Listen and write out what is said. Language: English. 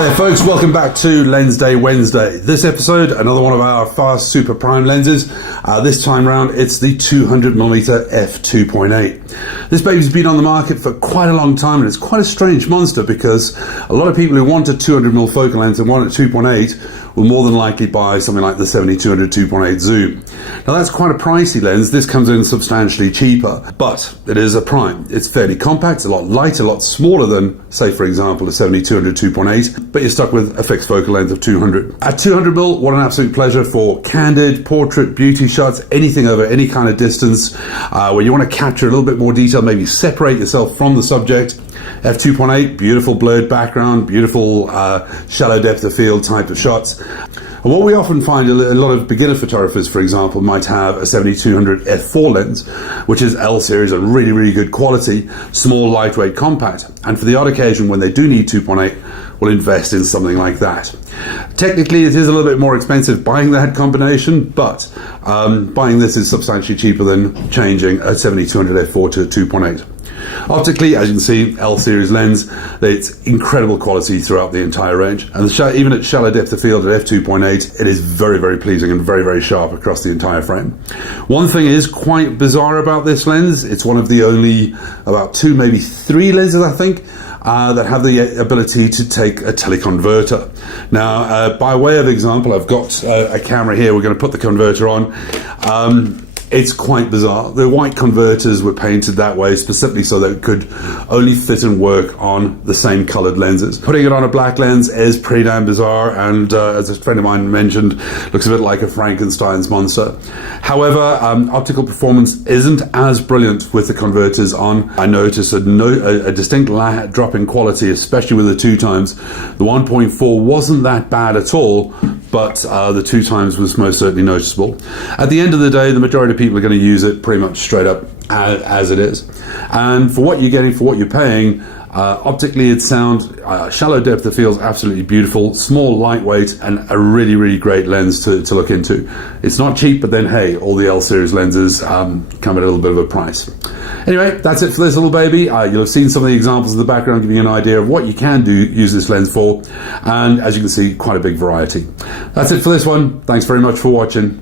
Hi there folks, welcome back to Lensday Wednesday. This episode, another one of our fast super prime lenses. This time round it's the 200mm f2.8. This baby's been on the market for quite a long time and it's quite a strange monster because a lot of people who want a 200mm focal length and want a 2.8 will more than likely buy something like the 70-200 2.8 zoom. Now that's quite a pricey lens. This comes in substantially cheaper, but it is a prime. It's fairly compact, it's a lot lighter, a lot smaller than, say for example, a 70-200 2.8, but you're stuck with a fixed focal length of 200. At 200mm, what an absolute pleasure for candid, portrait, beauty shots, anything over any kind of distance, where you want to capture a little bit more detail, maybe separate yourself from the subject. f2.8, beautiful blurred background, beautiful shallow depth of field type of shots. And what we often find, a lot of beginner photographers, for example, might have a 70-200 f4 lens, which is L series and really, really good quality, small, lightweight, compact. And for the odd occasion when they do need 2.8, will invest in something like that. Technically, it is a little bit more expensive buying that combination, but buying this is substantially cheaper than changing a 70-200 f4 to a 2.8. Optically, as you can see, L series lens, it's incredible quality throughout the entire range, and even at shallow depth of field at f2.8, it is very, very pleasing and very, very sharp across the entire frame. One thing is quite bizarre about this lens. It's one of the only about 2, maybe 3 lenses, I think, that have the ability to take a teleconverter. Now, by way of example, I've got a camera here. We're going to put the converter on. It's quite bizarre. The white converters were painted that way specifically so that it could only fit and work on the same colored lenses. Putting it on a black lens is pretty damn bizarre, and as a friend of mine mentioned, looks a bit like a Frankenstein's monster. However, optical performance isn't as brilliant with the converters on. I noticed a distinct drop in quality, especially with the 2x. The 1.4 wasn't that bad at all, but the 2x was most certainly noticeable. At the end of the day, the majority of people are going to use it pretty much straight up as it is. And for what you're getting, for what you're paying, optically it's sound, shallow depth of field is absolutely beautiful, small, lightweight, and a really, really great lens to look into. It's not cheap, but then hey, all the L series lenses come at a little bit of a price. Anyway, that's it for this little baby. You'll have seen some of the examples in the background giving you an idea of what you can use this lens for, and as you can see, quite a big variety. That's it for this one. Thanks very much for watching.